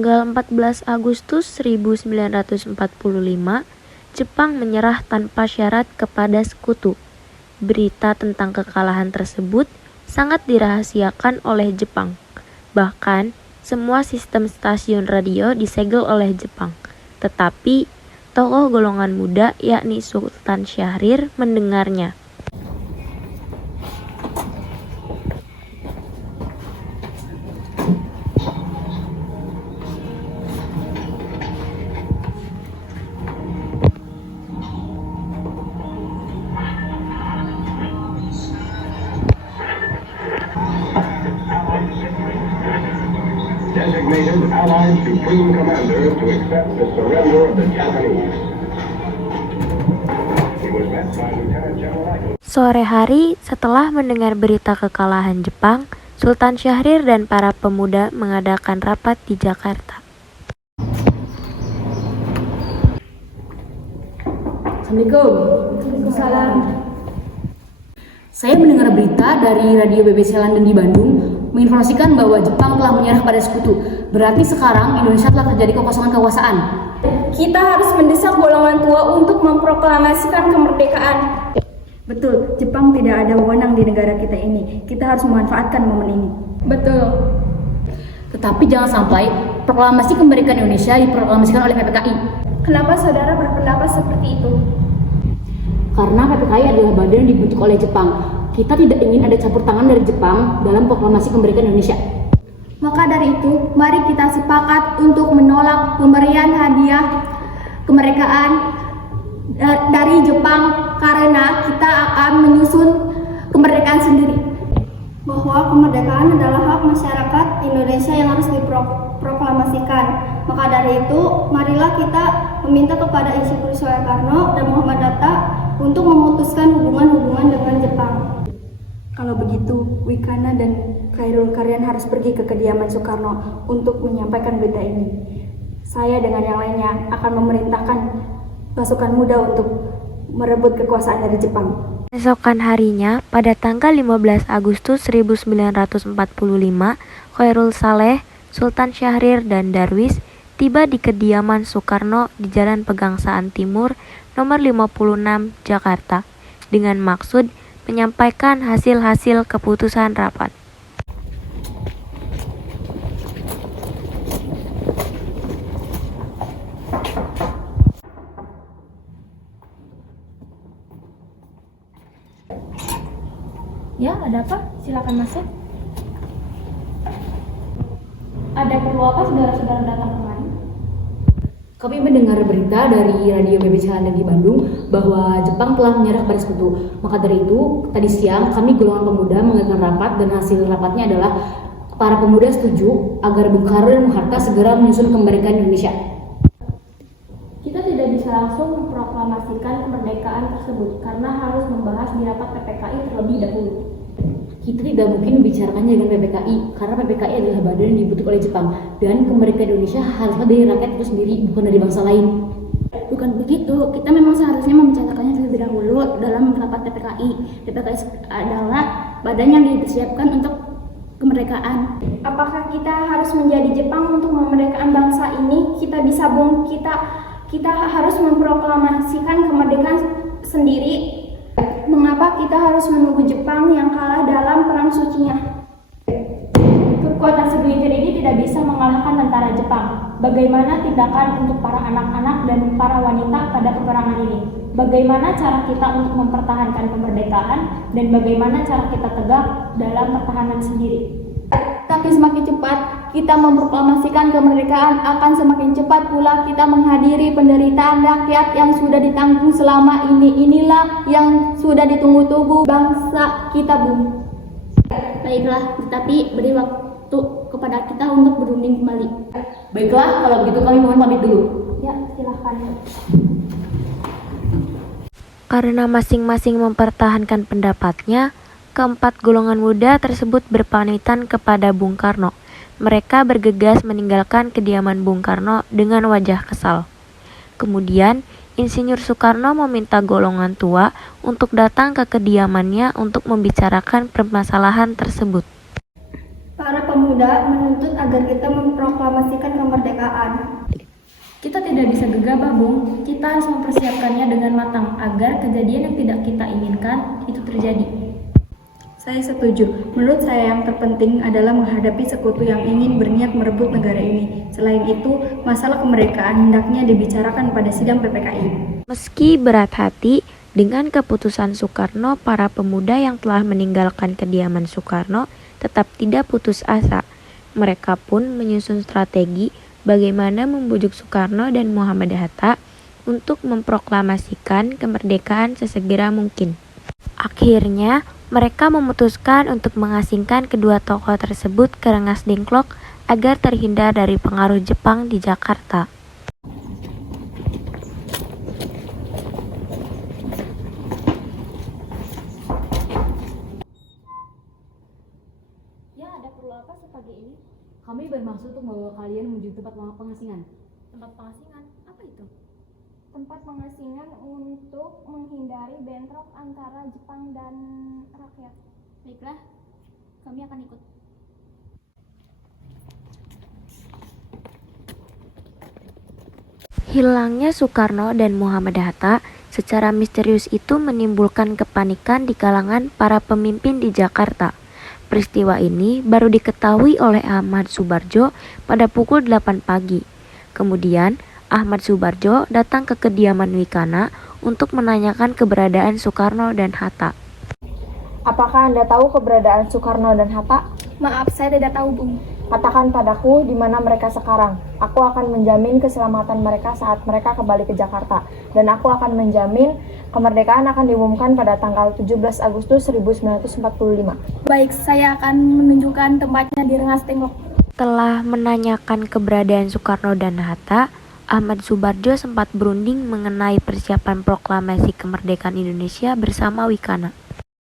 Tanggal 14 Agustus 1945, Jepang menyerah tanpa syarat kepada sekutu. Berita tentang kekalahan tersebut sangat dirahasiakan oleh Jepang. Bahkan, semua sistem stasiun radio disegel oleh Jepang. Tetapi, tokoh golongan muda yakni Sultan Syahrir mendengarnya. Designated Allied Supreme Commander to accept the surrender of the Japanese. He was met by Lieutenant General. Sore hari, setelah mendengar berita kekalahan Jepang, Sultan Syahrir dan para pemuda mengadakan rapat di Jakarta. Assalamualaikum. Waalaikumsalam. Saya mendengar berita dari radio BBC London di Bandung menginformasikan bahwa Jepang telah menyerah pada sekutu. Berarti sekarang Indonesia telah terjadi kekosongan kekuasaan. Kita harus mendesak golongan tua untuk memproklamasikan kemerdekaan. Betul, Jepang tidak ada wewenang di negara kita ini. Kita harus memanfaatkan momen ini. Betul. Tetapi jangan sampai proklamasi kemerdekaan Indonesia diproklamasikan oleh PPKI. Kenapa saudara berpendapat seperti itu? Karena PPKI adalah badan yang dibentuk oleh Jepang. Kita tidak ingin ada campur tangan dari Jepang dalam proklamasi kemerdekaan Indonesia. Maka dari itu, mari kita sepakat untuk menolak pemberian hadiah kemerdekaan dari Jepang karena kita akan menyusun kemerdekaan sendiri. Bahwa kemerdekaan adalah hak masyarakat Indonesia yang harus diproklamasikan. Maka dari itu, marilah kita meminta kepada institusi Soekarno dan Muhammad Hatta untuk memutuskan hubungan-hubungan dengan Jepang. Kalau begitu, Wikana dan Khairul Karyan harus pergi ke kediaman Soekarno untuk menyampaikan berita ini. Saya dengan yang lainnya akan memerintahkan pasukan muda untuk merebut kekuasaan dari Jepang. Esokan harinya, pada tanggal 15 Agustus 1945, Khairul Saleh, Sultan Syahrir, dan Darwis tiba di kediaman Soekarno di Jalan Pegangsaan Timur, nomor 56, Jakarta, dengan maksud menyampaikan hasil-hasil keputusan rapat. Ya, ada apa? Silakan masuk. Ada perlu apa saudara-saudara datang kemari? Kami mendengar berita dari radio BBC London di Bandung bahwa Jepang telah menyerah pada sekutu. Maka dari itu, tadi siang kami golongan pemuda mengadakan rapat dan hasil rapatnya adalah para pemuda setuju agar Bung Karno dan Bung Hatta segera menyusun kemerdekaan Indonesia. Kita tidak bisa langsung memproklamasikan kemerdekaan tersebut karena harus membahas di rapat PPKI terlebih dahulu. Kita tidak mungkin membicarakannya dengan PPKI karena PPKI adalah badan yang dibentuk oleh Jepang dan kemerdekaan Indonesia haruslah dari rakyat itu sendiri, bukan dari bangsa lain. Bukan begitu, kita memang seharusnya membicarakannya terlebih dahulu dalam rapat PPKI. PPKI adalah badan yang disiapkan untuk kemerdekaan. Apakah kita harus menjadi Jepang untuk memerdekakan bangsa ini? Kita bisa kita harus memproklamasikan kemerdekaan sendiri. Mengapa kita harus menunggu Jepang yang kalah dalam perang sucinya? Kekuatan segelintir ini tidak bisa mengalahkan tentara Jepang. Bagaimana tindakan untuk para anak-anak dan para wanita pada peperangan ini? Bagaimana cara kita untuk mempertahankan kemerdekaan dan bagaimana cara kita tegak dalam pertahanan sendiri? Tapi semakin cepat kita memproklamasikan kemerdekaan, akan semakin cepat pula kita menghadiri penderitaan rakyat yang sudah ditanggung selama ini. Inilah yang sudah ditunggu-tunggu bangsa kita, Bung. Baiklah, tetapi beri waktu kepada kita untuk berunding kembali. Baiklah, kalau begitu kami mohon pamit dulu. Ya, silahkan. Karena masing-masing mempertahankan pendapatnya, keempat golongan muda tersebut berpamitan kepada Bung Karno. Mereka bergegas meninggalkan kediaman Bung Karno dengan wajah kesal. Kemudian, Insinyur Soekarno meminta golongan tua untuk datang ke kediamannya untuk membicarakan permasalahan tersebut. Para pemuda menuntut agar kita memproklamasikan kemerdekaan. Kita tidak bisa gegabah, Bung. Kita harus mempersiapkannya dengan matang agar kejadian yang tidak kita inginkan itu terjadi. Saya setuju. Menurut saya yang terpenting adalah menghadapi sekutu yang ingin berniat merebut negara ini. Selain itu, masalah kemerdekaan hendaknya dibicarakan pada sidang PPKI. Meski berat hati dengan keputusan Soekarno, para pemuda yang telah meninggalkan kediaman Soekarno tetap tidak putus asa. Mereka pun menyusun strategi bagaimana membujuk Soekarno dan Muhammad Hatta untuk memproklamasikan kemerdekaan sesegera mungkin. Akhirnya, mereka memutuskan untuk mengasingkan kedua tokoh tersebut ke Rengas Dengklok agar terhindar dari pengaruh Jepang di Jakarta. Ya, ada perlu apa sih pagi ini? Kami bermaksud untuk membawa kalian menuju tempat pengasingan. Tempat pengasingan? Apa itu? Tempat pengasingan untuk menghindari bentrok antara Jepang dan rakyat. Baiklah, kami akan ikut. Hilangnya Soekarno dan Muhammad Hatta secara misterius itu menimbulkan kepanikan di kalangan para pemimpin di Jakarta. Peristiwa ini baru diketahui oleh Ahmad Soebardjo pada pukul 8 pagi. Kemudian, Ahmad Soebardjo datang ke kediaman Wikana untuk menanyakan keberadaan Soekarno dan Hatta. Apakah Anda tahu keberadaan Soekarno dan Hatta? Maaf, saya tidak tahu, Bung. Katakan padaku di mana mereka sekarang. Aku akan menjamin keselamatan mereka saat mereka kembali ke Jakarta. Dan aku akan menjamin kemerdekaan akan diumumkan pada tanggal 17 Agustus 1945. Baik, saya akan menunjukkan tempatnya di Rengas Dengklok. Setelah menanyakan keberadaan Soekarno dan Hatta, Ahmad Soebardjo sempat berunding mengenai persiapan proklamasi kemerdekaan Indonesia bersama Wikana.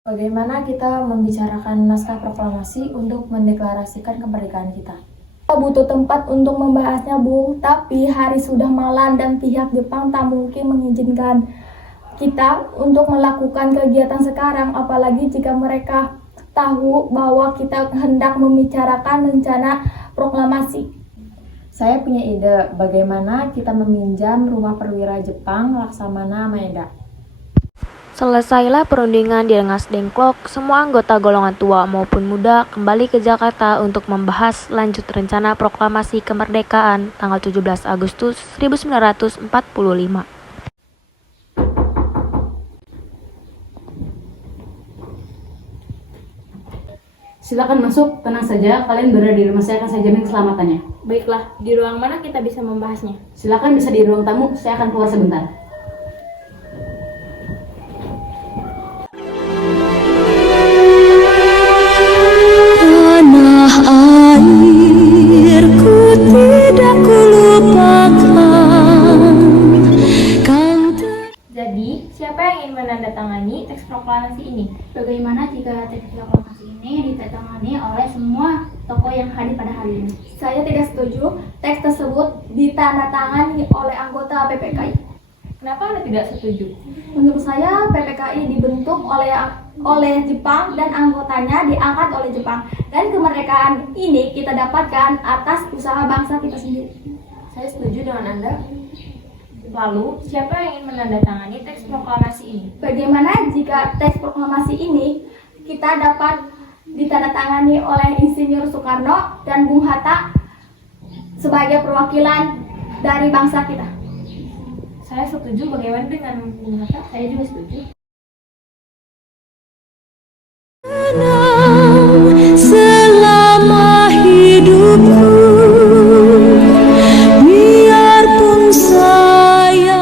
Bagaimana kita membicarakan naskah proklamasi untuk mendeklarasikan kemerdekaan kita? Kita butuh tempat untuk membahasnya, Bung. Tapi hari sudah malam dan pihak Jepang tak mungkin mengizinkan kita untuk melakukan kegiatan sekarang. Apalagi jika mereka tahu bahwa kita hendak membicarakan rencana proklamasi. Saya punya ide, bagaimana kita meminjam rumah perwira Jepang Laksamana Maeda. Selesailah perundingan di Rengas Dengklok, semua anggota golongan tua maupun muda kembali ke Jakarta untuk membahas lanjut rencana proklamasi kemerdekaan tanggal 17 Agustus 1945. Silakan masuk, tenang saja, kalian berada di rumah saya akan saya jamin keselamatannya. Baiklah, di ruang mana kita bisa membahasnya? Silakan bisa di ruang tamu, saya akan keluar sebentar. Tanah airku tidak kulupakan. Jadi, siapa yang ingin menandatangani teks proklamasi ini? Bagaimana jika teks proklamasi ini ditandatangani oleh semua tokoh yang hadir pada hari ini? Saya tidak setuju teks tersebut ditandatangani oleh anggota PPKI. Kenapa Anda tidak setuju? Menurut saya, PPKI dibentuk oleh Jepang dan anggotanya diangkat oleh Jepang. Dan kemerdekaan ini kita dapatkan atas usaha bangsa kita sendiri. Saya setuju dengan Anda. Lalu, siapa yang ingin menandatangani teks proklamasi ini? Bagaimana jika teks proklamasi ini kita dapat ditandatangani oleh Insinyur Soekarno dan Bung Hatta sebagai perwakilan dari bangsa kita? Saya setuju, bagaimana dengan Bung Hatta? Saya juga setuju. Selama hidupku, biarpun saya.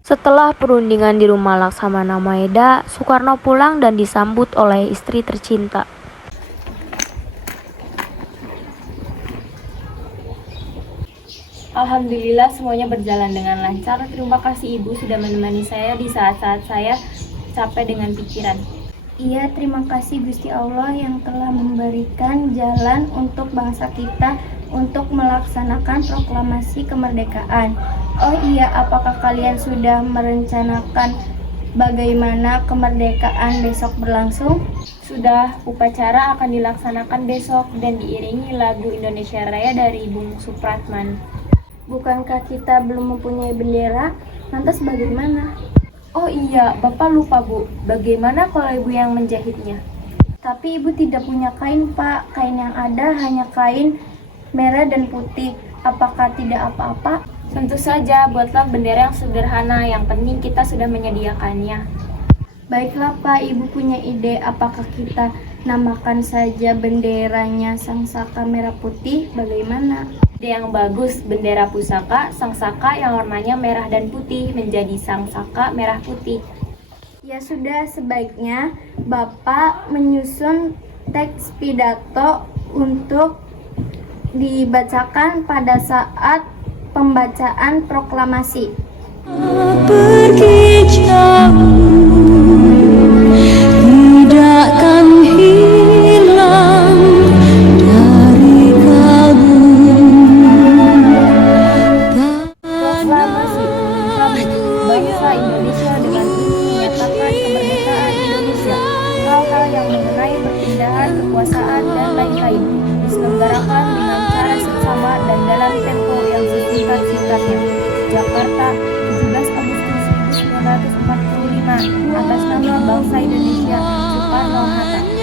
Setelah perundingan di rumah Laksamana Maeda, Soekarno pulang dan disambut oleh istri tercinta. Alhamdulillah semuanya berjalan dengan lancar. Terima kasih Ibu sudah menemani saya di saat-saat saya capek dengan pikiran. Iya, terima kasih Gusti Allah yang telah memberikan jalan untuk bangsa kita untuk melaksanakan proklamasi kemerdekaan. Oh iya, apakah kalian sudah merencanakan bagaimana kemerdekaan besok berlangsung? Sudah upacara akan dilaksanakan besok dan diiringi lagu Indonesia Raya dari Bung Supratman. Bukankah kita belum mempunyai bendera? Lantas bagaimana? Oh iya, Bapak lupa Bu, bagaimana kalau Ibu yang menjahitnya? Tapi ibu tidak punya kain, Pak. Kain yang ada hanya kain merah dan putih. Apakah tidak apa-apa? Tentu saja, buatlah bendera yang sederhana, yang penting kita sudah menyediakannya. Baiklah, Pak. Ibu punya ide. Apakah kita namakan saja benderanya Sang Saka Merah Putih? Bagaimana? Ide yang bagus, bendera pusaka, sang saka yang warnanya merah dan putih menjadi sang saka merah putih. Ya sudah, sebaiknya Bapak menyusun teks pidato untuk dibacakan pada saat pembacaan proklamasi. pergi jauh, tidak akan hilang dari kalbu. Proklamasi kami, bangsa Indonesia dengan ini menyatakan kemerdekaan Indonesia. Hal-hal yang mengenai perpindahan kekuasaan dan lain-lain diselenggarakan dengan cara seksama dan dalam tempo yang sesingkat-singkatnya. Jakarta, 17 Agustus 1945, atas nama bangsa Indonesia, Soekarno-Hatta.